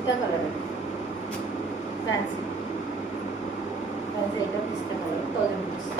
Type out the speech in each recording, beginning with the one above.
पिस्ता colour fancy item पिस्ता colour 1000 rupees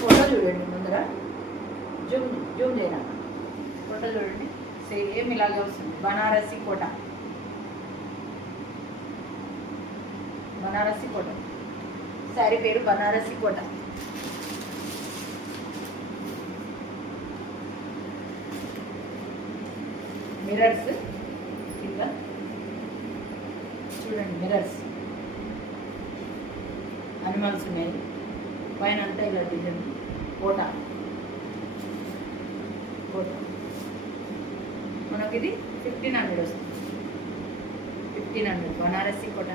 photo చూడండి ముందర జూమ్ చేయనా फोटो చూడండి సేమ్ ఇలాగే వస్తుంది బనారసి కోట సారీ పేరు బనారసి కోట మిర్రర్స్ కింద చూడండి మిర్రర్స్ అనిమల్స్ ఉన్నాయి పైన అంతా ఇలా డిజైన్ కోట మనకి ఇది 1500 వస్తుంది 1500 బనారసి కోట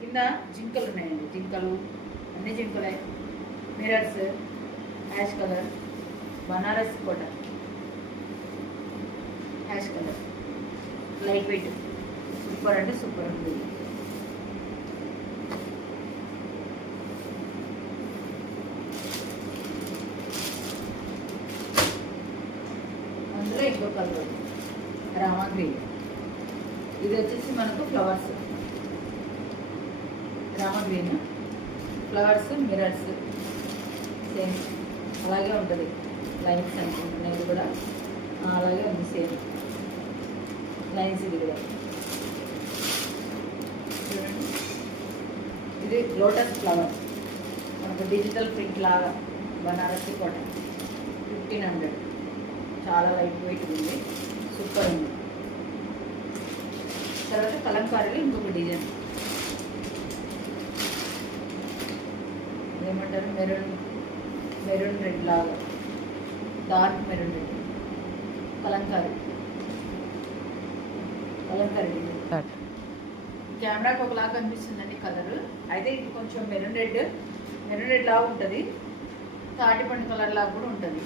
కింద జింకలు ఉన్నాయండి జింకలు అన్ని జింకలే mirrors ash colour Banarasi Kota ash colour light weight super అంటే సూపర్ ఉంది ఇంకో కలర్ రామా గ్రీన్ ఇది వచ్చేసి మనకు flowers Rama green flowers mirrors same అలాగే ఉంటుంది లైన్స్ అనుకుంటున్నాయి ఇది కూడా అలాగే ఉంది సేమ్ లైన్స్ ఇది కూడా చూడండి ఇది లోటస్ ఫ్లవర్స్ మనకు డిజిటల్ ప్రింట్ లాగా బనారసి కోట 1500 చాలా లైట్ వెయిట్ ఉంది సూపర్ ఉంది తర్వాత కలంకారీలో ఇంకొక డిజైన్ ఏమంటారు మెరూన్ రెడ్ లాగా dark maroon red Kalamkari design కెమెరాకి ఒకలాగా కనిపిస్తుందండి కలర్ అయితే ఇది కొంచెం మెరూన్ రెడ్ లాగా ఉంటుంది తాటిపండు కలర్ లాగా కూడా ఉంటుంది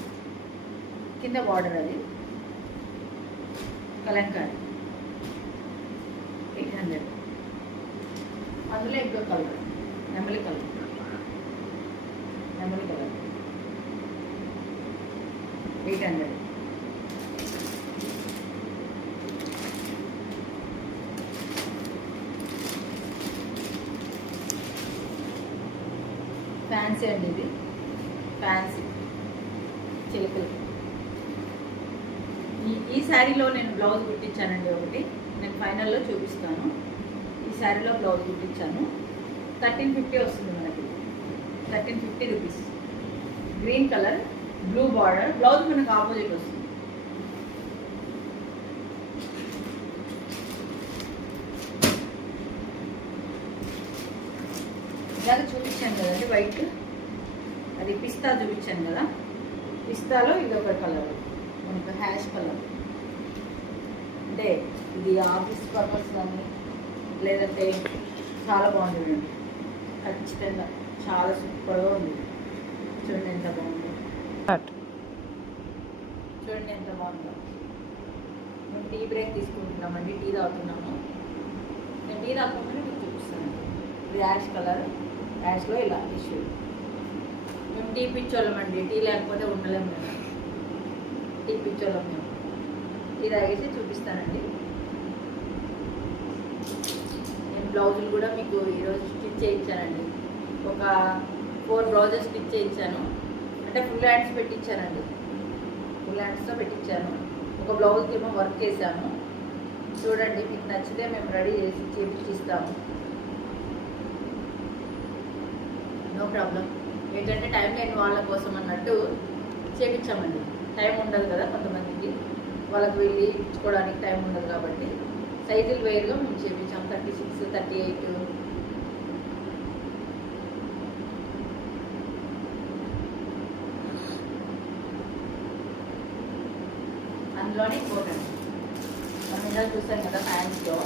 కింద బార్డర్ అది కలంకారీ 800 అందులో ఇంకో కలర్ నెమలి కలర్ నెమలి కలర్ 800 ఫ్యాన్సీ అండి ఇది ఫ్యాన్సీ చిలుకలు ఈ శారీలో నేను బ్లౌజ్ కుట్టించానండి ఒకటి నేను ఫైనల్లో చూపిస్తాను ఈ శారీలో బ్లౌజ్ కుట్టించాను 1350 వస్తుంది మనకి 1350 rupees green colour blue border blouse మనకు ఆపోజిట్ వస్తుంది ఇలాగ చూపించాను కదండి వైట్ అది పిస్తా చూపించాను కదా పిస్తాలో ఇదొక కలర్ మనకు హ్యాష్ కలర్ అంటే ఇది ఆఫీస్ పర్పస్ కానీ లేదంటే చాలా బాగుంది చూడండి ఖచ్చితంగా చాలా సూపర్గా ఉంది చూడండి ఎంత బాగుంది చూడండి ఎంత బాగుందో మేము టీ బ్రేక్ తీసుకుంటున్నామండి టీ తాగుతున్నాము నేను టీ తాగకుండా మీకు చూపిస్తాను ఇది యాష్ కలర్ యాష్లో ఇలా ఇష్యూ మేము టీ పిచ్చోళ్ళమండి టీ లేకపోతే ఉండలేము మేము టీ పిచ్చోళ్ళం మేము టీ తాగేసి చూపిస్తానండి నేను బ్లౌజులు కూడా మీకు ఈరోజు స్టిచ్ చేయించానండి ఒక 4 బ్లౌజెస్ స్టిచ్ చేయించాను అంటే ఫుల్ హ్యాండ్స్ పెట్టించానండి ఫుల్ హ్యాండ్స్తో పెట్టించాను ఒక బ్లౌజ్కి ఏమో వర్క్ చేశాను చూడండి మీకు నచ్చితే మేము రెడీ చేసి చేపిస్తాము నో ప్రాబ్లం ఏంటంటే టైం లేని వాళ్ళ కోసం అన్నట్టు చేపించామండి టైం ఉండదు కదా కొంతమందికి వాళ్ళకి వెళ్ళి ఇచ్చుకోవడానికి టైం ఉండదు కాబట్టి సైజులు వేరుగా మేము చేపించాం 36, 38 అందులోనే ఇంకోటండి మనం ఇలా చూసాం కదా హ్యాండ్స్లో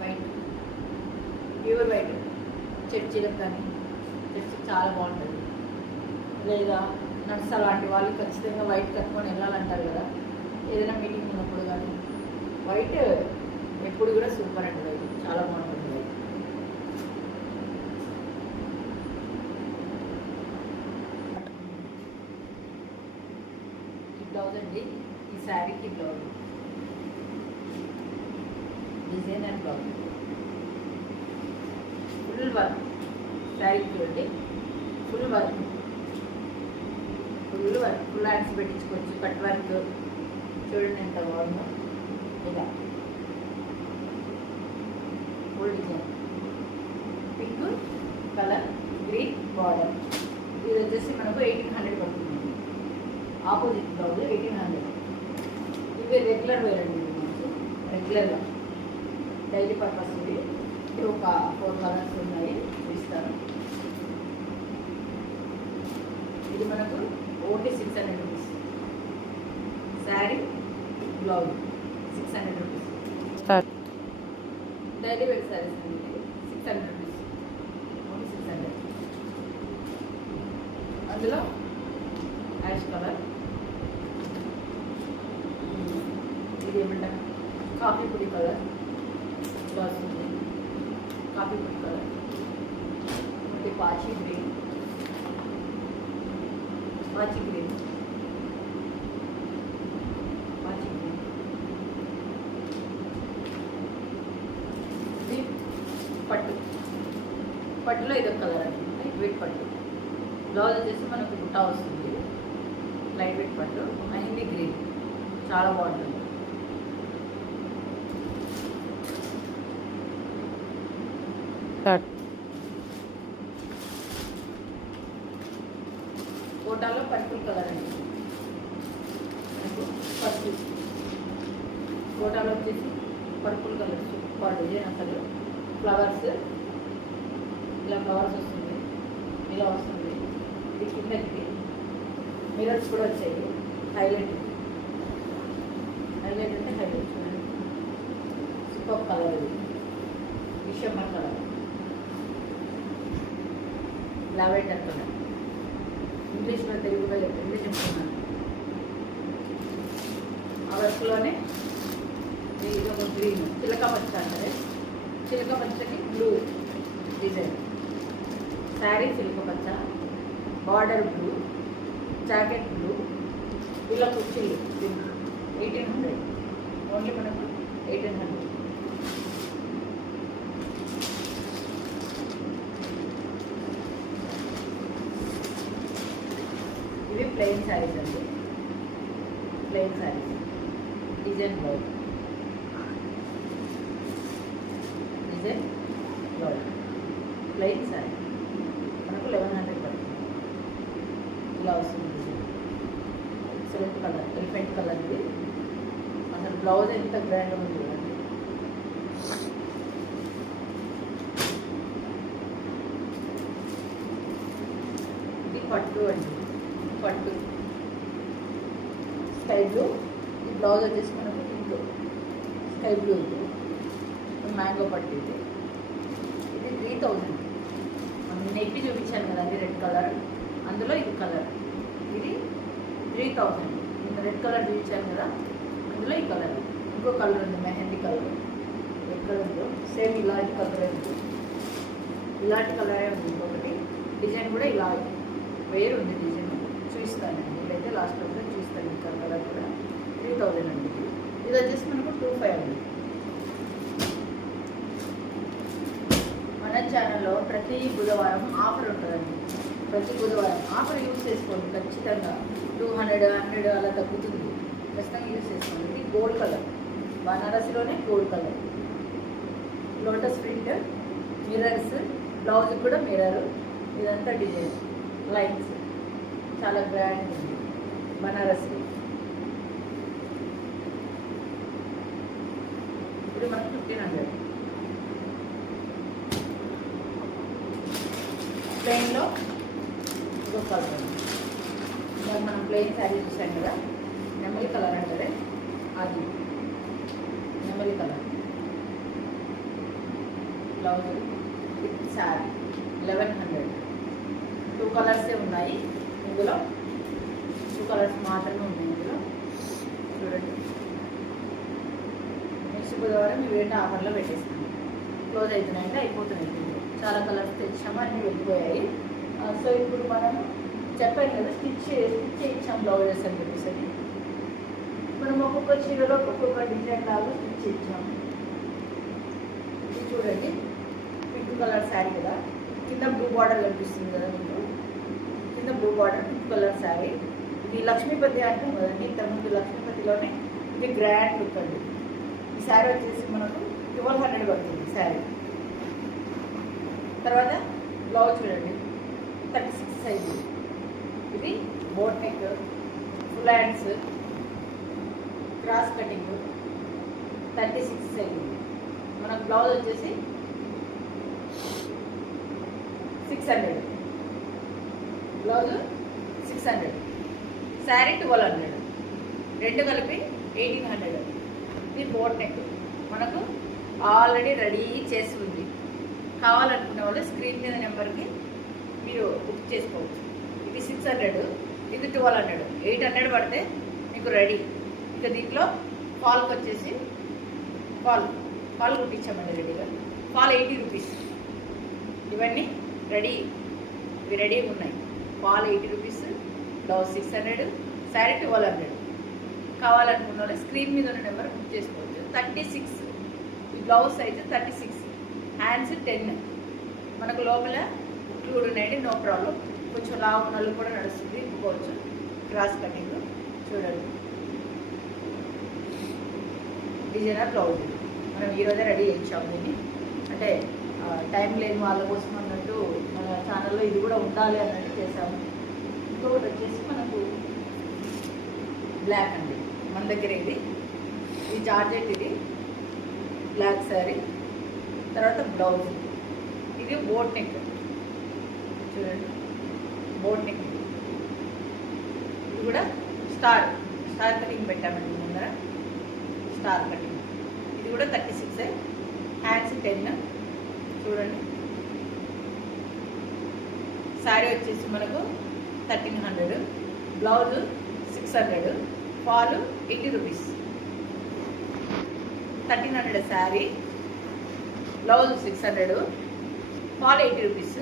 వైట్, ప్యూర్ వైట్, చర్చీలకు కానీ చర్చికి చాలా బాగుంటుంది. లేదా నర్స్ అలాంటి వాళ్ళు ఖచ్చితంగా వైట్ కట్టుకొని వెళ్ళాలంటారు కదా, ఏదైనా మీటింగ్ ఉన్నప్పుడు కానీ వైట్ ఎప్పుడు కూడా సూపర్ అండి. వైట్ చాలా బాగుంటుంది. వైట్ ఈ బ్లౌజ్ అండి, ఈ శారీకి blouse designer blouse full work. Sari చూడండి, full work, full work, full hands పెట్టించుకోవచ్చు. కట్ వర్క్ చూడండి ఎంత బాగుందో. ఇలా full design, pink colour, green border. ఇది వచ్చేసి మనకు 1800 పడుతుంది. Opposite blouse 1800. ఇవి రెగ్యులర్ వేర్ అండి, మనకు రెగ్యులర్గా డైలీ పర్పస్. ఇవి ఒక 4 కలర్స్ ఉన్నాయి, చూపిస్తాను. ఇది మనకు only 600 rupees. Sari blouse 600 rupees. Daily wear saris అండి, 600 రూపీస్, ఓన్లీ 600. అందులో యాష్ కలర్, ఇది ఏమంటారు కాఫీ పొడి కలర్ బ్లౌజ్ ఉంది. కాఫీ పొడి కలర్, ఇది పాచి గ్రీన్, పాచి గ్రీన్, పాచి గ్రీన్. ఇది పట్టు, పట్టులో ఇదొక కలర్ అండి, లైట్ వెయిట్ పట్టు. బ్లౌజ్ వచ్చేసి మనకు బుట్టా వస్తుంది, లైట్ వెయిట్ పట్టు, మెహందీ గ్రీన్, చాలా బాగుంటుంది. కోటాలో పర్పుల్ కలర్ అండి, పర్పుల్ కోటాలో వచ్చేసి పర్పుల్ కలర్ సూపర్ డిజైన్. అసలు ఫ్లవర్స్, ఇలా ఫ్లవర్స్ వస్తుంది, ఇలా వస్తుంది. ఇది కిందకి మిరర్స్ కూడా వచ్చాయి. హైలైట్, హైలైట్ అంటే హైలైట్ చూడండి, సూపర్ కలర్. ఇది డిసెంబర్ కలర్, లావెండర్ కలర్. ఇంగ్లీష్లో తెలుగులో చెప్పింది చెప్తున్నాను. ఆ వర్క్లోనే ఇది ఒక గ్రీన్, చిలక పచ్చ అంటారు. చిలక పచ్చకి బ్లూ డిజైన్. శారీ చిలక పచ్చ, బార్డర్ బ్లూ, జాకెట్ బ్లూ, ఇలా కుర్చీలు 1800, ఓన్లీ మనకు 1800. ఇవి ప్లెయిన్ శారీస్ అండి, plain saris. Design blouse, design blouse, plain sari మనకు 1100 పడుతుంది. ఇలా వస్తుంది design. Excellent colour, elephant colour. ఇది అసలు బ్లౌజ్ ఎంత గ్రాండ్గా ఉంది చూడండి. ఇది పట్టు అండి, పట్టు స్కై బ్లూ. ఈ బ్లౌజ్ వచ్చేసి మనకు పింక్, స్కై బ్లూ. ఇది మ్యాంగో పట్టు. ఇది 3000. నేను నెప్పి చూపించాను కదా, అది రెడ్ కలర్, అందులో ఇది కలర్. ఇది 3000. నేను రెడ్ కలర్ చూపించాను కదా, అందులో ఈ కలర్. ఇంకో కలర్ ఉంది, మెహందీ కలర్. ఎక్కడ ఉందో సేమ్ ఇలాంటి కలరే ఉంది, ఇలాంటి కలరే ఉంది. ఇంకొకటి డిజైన్ కూడా ఇలా వేరు ఉంది డిజైన్, చూపిస్తానండి. ఇదైతే లాస్ట్ వరకు చూస్తాను. ఇంకా కలర్ కూడా 3000 అండి. ఇది వచ్చేసి మనకు 2500 అండి. మన ఛానల్లో ప్రతి బుధవారం ఆఫర్ ఉంటుందండి. ప్రతి బుధవారం ఆఫర్ యూజ్ చేసుకోండి ఖచ్చితంగా. 200, 100 అలా తగ్గుతుంది, ఖచ్చితంగా యూజ్ చేసుకోండి. ఇది గోల్డ్ కలర్, బనారస్లోనే gold colour. Lotus print, mirrors, blouse కూడా మిర్రర్. ఇదంతా డిజైన్ లైన్స్, చాలా గ్రాండ్ ఉంది. బనారస్ ఇప్పుడు మనకు 1500. ప్లెయిన్లో ఇంకొక కలర్, మనం ప్లెయిన్ శారీ చూసాం కదా, నెమలి కలర్ అంటారే అది నెమలి కలర్ బ్లౌజ్ విత్ శారీ 1100. 2 కలర్సే ఉన్నాయి ఇందులో, 2 కలర్స్ మాత్రమే ఉన్నాయి ఇందులో. చూడండి, నెక్స్ట్ బుధవారం ఈ వేట ఆఫర్లో పెట్టేస్తాను. క్లోజ్ అవుతున్నాయంటే అయిపోతున్నాయి. చాలా కలర్స్ తెచ్చాము, అన్నీ వెళ్ళిపోయాయి. సో ఇప్పుడు మనం చెప్పాను కదా స్టిచ్ ఇచ్చాం బ్లౌజెస్ అని చెప్పేసి. మనం ఒక్కొక్క చీరలో ఒక్కొక్క డిజైన్ లాగా స్టిచ్ ఇచ్చాము. ఇది చూడండి, పింక్ కలర్ శారీ కదా, కింద బ్లూ బార్డర్ కనిపిస్తుంది కదా మీకు, కింద blue border pink colour sari. ఇది లక్ష్మీపతి అంటాం కదండి, ఇంతకుముందు లక్ష్మీపతిలోనే ఇది గ్రాండ్ లుక్ అండి. ఈ శారీ వచ్చేసి మనకు 1200 పడుతుంది శారీ. తర్వాత బ్లౌజ్ చూడండి 36 సైజు. ఇది boat neck, full hands, cross cutting, 36 size. మనకు బ్లౌజ్ వచ్చేసి 600, బ్లౌజ్ 600, శారీ 1200, రెండు కలిపి 1800. ఇది బోట్ నెక్ మనకు ఆల్రెడీ రెడీ చేసి ఉంది. కావాలనుకునే వాళ్ళు స్క్రీన్ మీద నెంబర్కి మీరు బుక్ చేసుకోవచ్చు. ఇది 600, ఇది 1200, 800 పడితే మీకు రెడీ. ఇక దీంట్లో ఫాల్కి వచ్చేసి ఫాల్ కుట్టించామండి రెడీగా. Fall 80 rupees. ఇవన్నీ రెడీ, ఇవి రెడీగా ఉన్నాయి. Fall 80 rupees, blouse 600, sari 1200. కావాలనుకున్న వాళ్ళు స్క్రీన్ మీద ఉన్న నెంబర్ బుక్ చేసుకోవచ్చు. 36 ఈ బ్లౌజ్ సైజు 36, హ్యాండ్స్ 10. మనకు లోపల కుట్లు కూడా ఉన్నాయండి, నో ప్రాబ్లం. కొంచెం లావు నలుగు కూడా నడుస్తుంది, ఇప్పుకోవచ్చు. క్రాస్ కటింగ్ చూడండి, డిజైనర్ బ్లౌజ్ మనం ఈరోజే రెడీ చేయించాము దీన్ని. అంటే టైం లేని వాళ్ళ కోసం అన్నట్టు మన ఛానల్లో ఇది కూడా ఉండాలి అన్నట్టు చేసాము. ఇంకొకటి వచ్చేసి మనకు బ్లాక్ అండి, మన దగ్గర ఇది జార్జెట్, ఇది బ్లాక్ శారీ. తర్వాత బ్లౌజ్ ఇది బోట్ నెక్ చూడండి, బోట్ నెక్. ఇది కూడా స్టార్ కటింగ్ పెట్టామండి ముందర, స్టార్ కటింగ్. ఇది కూడా 36, హ్యాండ్స్ 10 చూడండి. శారీ వచ్చేసి మనకు 1300, blouse 600, fall 80 rupees. 1300 sari, blouse 600, fall 80 rupees.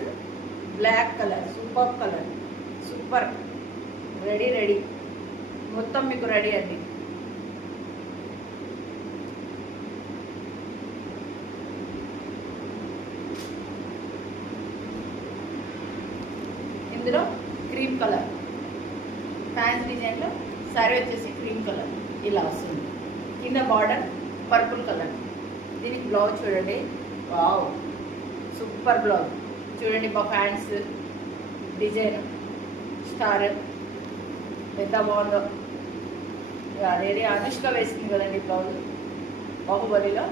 Black colour, super colour, super. Ready మొత్తం మీకు రెడీ అండి. ఇందులో క్రీమ్ కలర్ ఫ్యాన్స్ డిజైన్లో శారీ వచ్చేసి క్రీమ్ కలర్ ఇలా వస్తుంది. కింద బార్డర్ పర్పుల్ కలర్. దీనికి బ్లౌజ్ చూడండి, వావ్ సూపర్ బ్లౌజ్ చూడండి. మా ఫ్యాన్స్ డిజైన్ స్టార్ ఎంత బాగుందో. అదేది అనుష్క వేసింది కదండి బ్లౌజ్ బాహుబలిలో,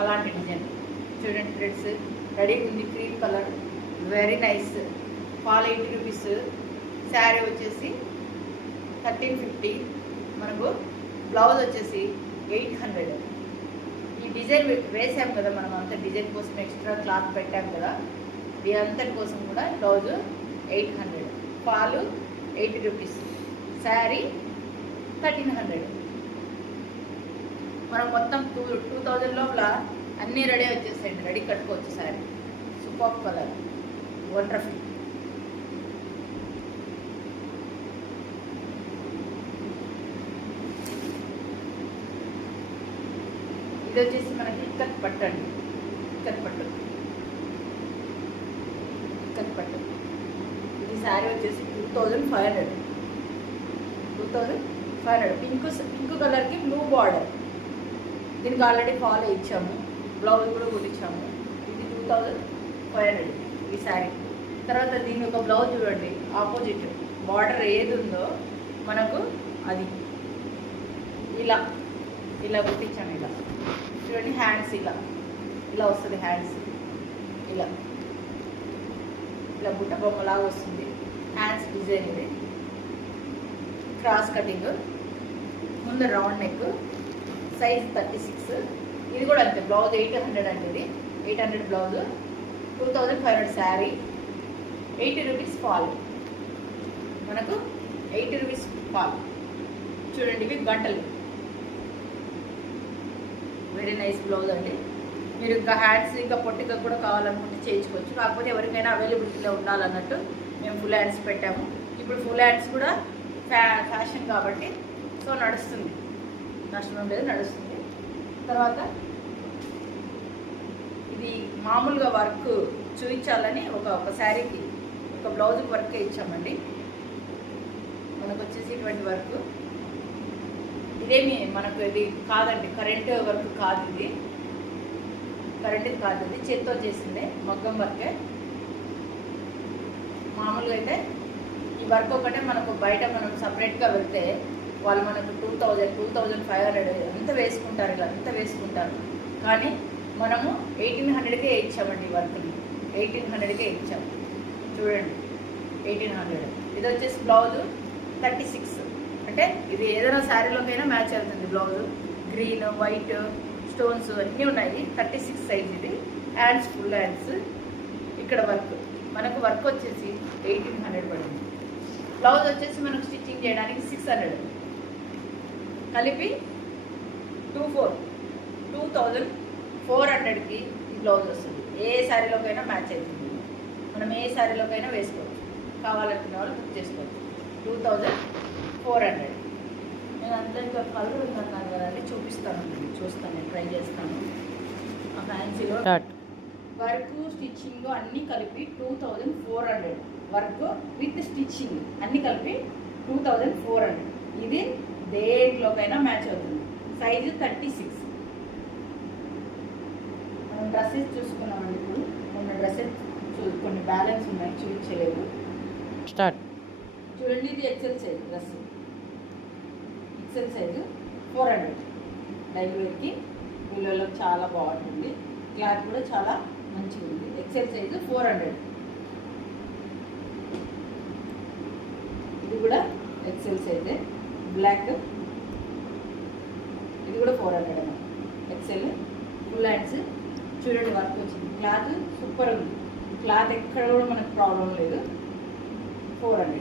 అలాంటి డిజైన్ చూడండి. థ్రెడ్స్ రెడీ ఉంది, cream colour, very nice. Fall 80 rupees. Sari వచ్చేసి 1350. మనకు బ్లౌజ్ వచ్చేసి 800. ఈ డిజైన్ వేసాం కదా మనం, అంత డిజైన్ కోసం ఎక్స్ట్రా క్లాత్ పెట్టాం కదా, ఈ అంతటి కోసం కూడా బ్లౌజ్ 800. Fall 80 rupees, sari 1300. మనం మొత్తం 2000 లోపల అన్నీ రెడీ వచ్చేసాయండి, రెడీ కట్టుకోవచ్చు. Sari super colour, wonderful. ఇది వచ్చేసి మనకి ఇక్కత్ పట్టు అండి, ఇక్కత్ పట్టు. ఇది శారీ వచ్చేసి 2500. పింక్ కలర్కి బ్లూ బార్డర్. దీనికి ఆల్రెడీ ఫాలో ఇచ్చాము, బ్లౌజ్ కూడా కుట్టించాము. ఇది 2500 ఈ శారీ. తర్వాత దీని ఒక బ్లౌజ్ చూడండి, ఆపోజిట్ బార్డర్ ఏది ఉందో మనకు అది ఇలా కుట్టించాము. ఇలా చూడండి, హ్యాండ్స్ ఇలా వస్తుంది. హ్యాండ్స్ ఇలా బుట్ట బొమ్మలాగా వస్తుంది. హ్యాండ్స్ డిజైన్ ఇది క్రాస్ కటింగ్, ముందు రౌండ్ నెక్, సైజ్ 36. ఇది కూడా అంతే, బ్లౌజ్ 800 అండి. ఇది 800 బ్లౌజ్, 2500 శారీ, 80 రూపీస్ ఫాల్. మనకు 80 రూపీస్ ఫాల్. చూడండి ఇవి గంటలు, వెరీ నైస్ బ్లౌజ్ అండి. మీరు ఇంకా హ్యాండ్స్ ఇంకా పొట్టిగా కూడా కావాలనుకుంటే చేయించుకోవచ్చు. కాకపోతే ఎవరికైనా అవైలబిలిటీలో ఉండాలన్నట్టు మేము ఫుల్ హ్యాండ్స్ పెట్టాము. ఇప్పుడు ఫుల్ హ్యాండ్స్ కూడా ఫ్యాషన్ కాబట్టి సో నడుస్తుంది, నష్టం లేదు, నడుస్తుంది. తర్వాత ఇది మామూలుగా వర్క్ చూపించాలని ఒక శారీకి ఒక బ్లౌజ్కి వర్క్ ఇచ్చామండి. మనకు వచ్చేసి ఇటువంటి వర్క్, ఇదేమి మనకు ఇది కాదండి, కరెంట్ వర్క్ కాదు, ఇది కరెంట్ది కాదు, ఇది చేత్తో చేసిందే మగ్గం వర్కే. మామూలుగా అయితే ఈ వర్క్ ఒకటే మనకు బయట మనం సపరేట్గా వెళ్తే వాళ్ళు మనకు 2000, 2500 అంత వేసుకుంటారు, ఇలా అంత వేసుకుంటారు. కానీ మనము 1800కే ఇచ్చామండి ఈ వర్క్ని, 1800కే ఇచ్చాము. చూడండి 1800. ఇది వచ్చేసి బ్లౌజు 36. అంటే ఇది ఏదైనా శారీలోకైనా మ్యాచ్ అవుతుంది. బ్లౌజు గ్రీన్, వైట్, స్టోన్స్ అన్నీ ఉన్నాయి. 36 సైజ్. ఇది హ్యాండ్స్, ఫుల్ హ్యాండ్స్. ఇక్కడ వర్క్ మనకు వర్క్ వచ్చేసి 1800 పడింది. బ్లౌజ్ వచ్చేసి మనకు స్టిచ్చింగ్ చేయడానికి 600 కలిపి 2400కి ఈ బ్లౌజ్ వస్తుంది. ఏ శారీలోకైనా మ్యాచ్ అవుతుంది. మనం ఏ శారీలోకైనా వేసుకోవచ్చు. కావాలనుకునే వాళ్ళు బుక్ చేసుకోవచ్చు. 2400. నేను అందరికీ ఒక కలర్ ఉందన్నాను కదండి, చూపిస్తాను, చూస్తాను, నేను ట్రై చేస్తాను. ఆ ఫ్యాన్సీలో వర్క్, స్టిచ్చింగ్ అన్నీ కలిపి 2400. వర్క్ విత్ స్టిచ్చింగ్ అన్నీ కలిపి 2400. ఇది దేంట్లోకైనా మ్యాచ్ అవుతుంది. సైజు 36. మనం డ్రెస్సెస్ చూసుకున్నామండి. ఇప్పుడు మొన్న డ్రెస్సెస్ కొన్ని బ్యాలెన్స్ ఉన్నాయి, చూపించలేదు. స్టార్ట్. చూడండి ఇది XL size dress, XL size 400. Daily వేర్కి పిల్లల్లో చాలా బాగుంటుంది. క్లాత్ కూడా చాలా మంచిగా ఉంది. XL size 400. ఇది కూడా ఎక్సెల్ సైజే, బ్లాక్. ఇది కూడా 400 అన్నమాట. XL, full hands. చూడండి వర్క్ వచ్చింది. క్లాత్ సూపర్ ఉంది. క్లాత్ ఎక్కడ కూడా మనకు ప్రాబ్లం లేదు. 400.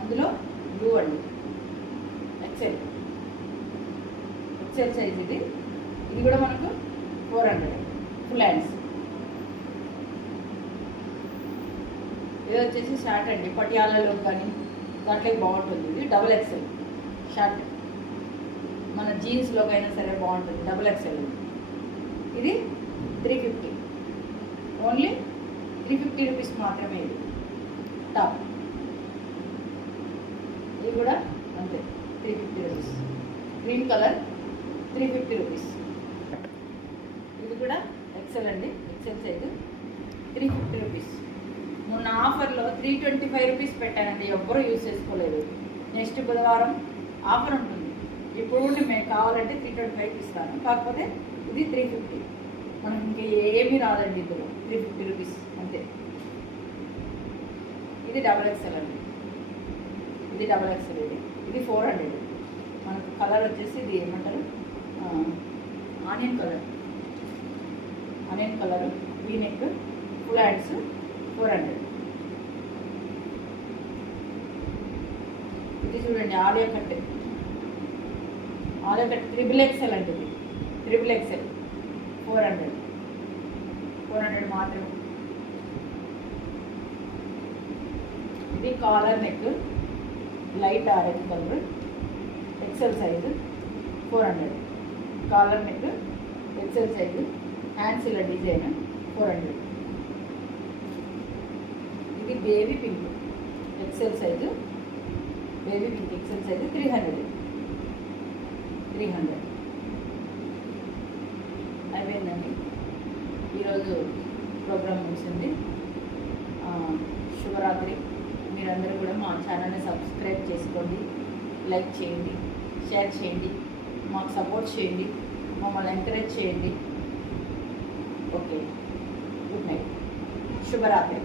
అందులో బ్లూ అండి, ఎక్సెల్, ఎక్సెల్ సైజ్. ఇది ఇది కూడా మనకు 400. Full hands. ఇది వచ్చేసి షార్ట్ అండి, పటియాలలో కానీ దాంట్లో బాగుంటుంది. ఇది డబుల్ ఎక్సెల్ షార్ట్, మన జీన్స్లోకైనా సరే బాగుంటుంది. Double XL. ఇది 350. ఓన్లీ 350 రూపీస్ మాత్రమే. ఇది టాప్. ఇది కూడా అంతే, 350 రూపీస్. Green colour, 350 rupees. ఇది కూడా ఎక్సెల్ అండి, ఎక్సెల్ సైజు, 350 రూపీస్. మొన్న ఆఫర్లో 325 రూపీస్ పెట్టానండి, ఎవ్వరూ యూజ్ చేసుకోలేదు. నెక్స్ట్ బుధవారం ఆఫర్ ఉంటుంది. ఇప్పుడు మేము కావాలంటే 325 ఇస్తాను. కాకపోతే ఇది 350. మనకి ఇంకా ఏమీ రాదండి ఇందులో. 350 రూపీస్ అంతే. ఇది డబల్ ఎక్సెల్ అండి, ఇది డబల్ ఎక్సెల్. ఇది 400. మనకు కలర్ వచ్చేసి ఇది ఏమంటారు, onion colour, onion colour, V neck, full hands, 400. ఇది చూడండి Alia cut, Alia cut triple XL అండి. ఇది ట్రిపుల్ ఎక్సెల్, 400. 400 మాత్రమే. ఇది collar neck, light orange colour, XL size, 400. Collar neck, XL size, hands ఇలా డిజైన్, 400. ఇది baby pink, XL size, baby pink XL size, 300. అయిపోయిందండి. ఈరోజు ప్రోగ్రామ్ ముగిసింది. శుభరాత్రి. మీరందరూ కూడా మా ఛానల్ని సబ్స్క్రైబ్ చేసుకోండి, లైక్ చేయండి, షేర్ చేయండి, మాకు సపోర్ట్ చేయండి, మమ్మల్ని ఎంకరేజ్ చేయండి. Okay, good night, శుభరాత్రి.